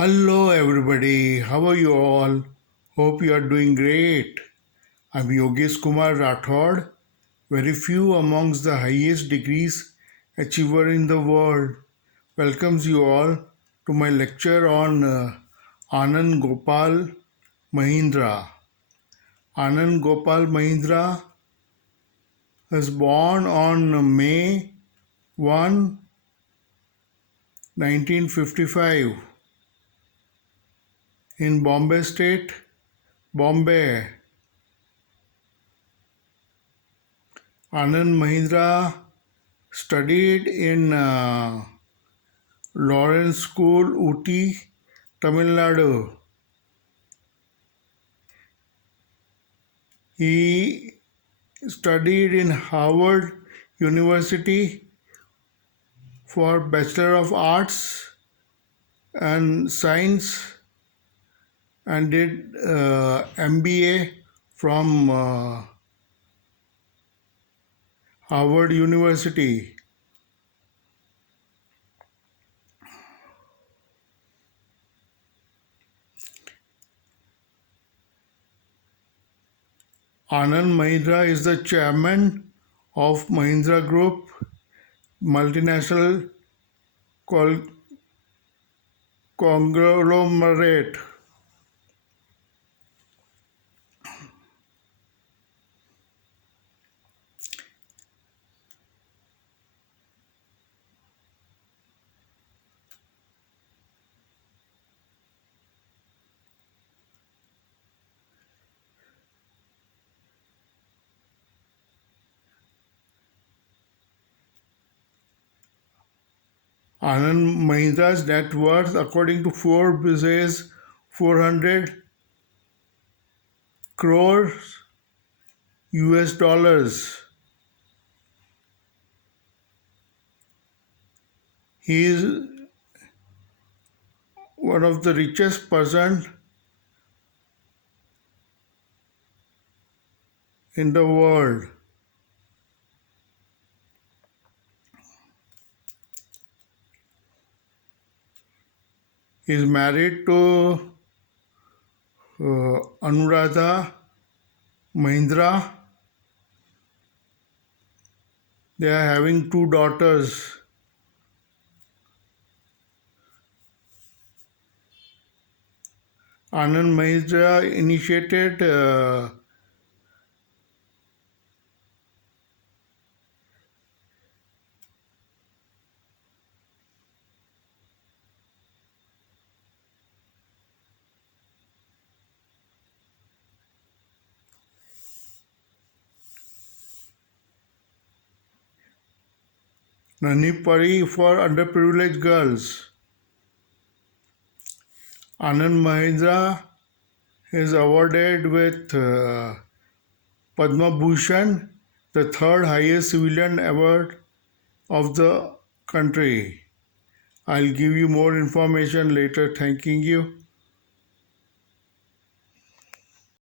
Hello, everybody. How are you all? Hope you are doing great. I'm Yogeshkumar vedioviral, very few amongst the highest degrees achiever in the world. Welcomes you all to my lecture on Anand Gopal Mahindra. Anand Gopal Mahindra was born on May 1, 1955 in Bombay State, Bombay. Anand Mahindra studied in Lawrence School, Ooty, Tamil Nadu. He studied in Harvard University for Bachelor of Arts and Science and did MBA from Harvard University. Anand Mahindra is the chairman of Mahindra Group, multinational conglomerate. Anand Mahindra's net worth, according to Forbes, is 400 crores US dollars. He is one of the richest person in the world. He is married to Anuradha Mahindra. They are having two daughters. Anand Mahindra initiated Nanipari for underprivileged girls. Anand Mahindra is awarded with Padma Bhushan, the third highest civilian award of the country. I'll give you more information later. Thanking you.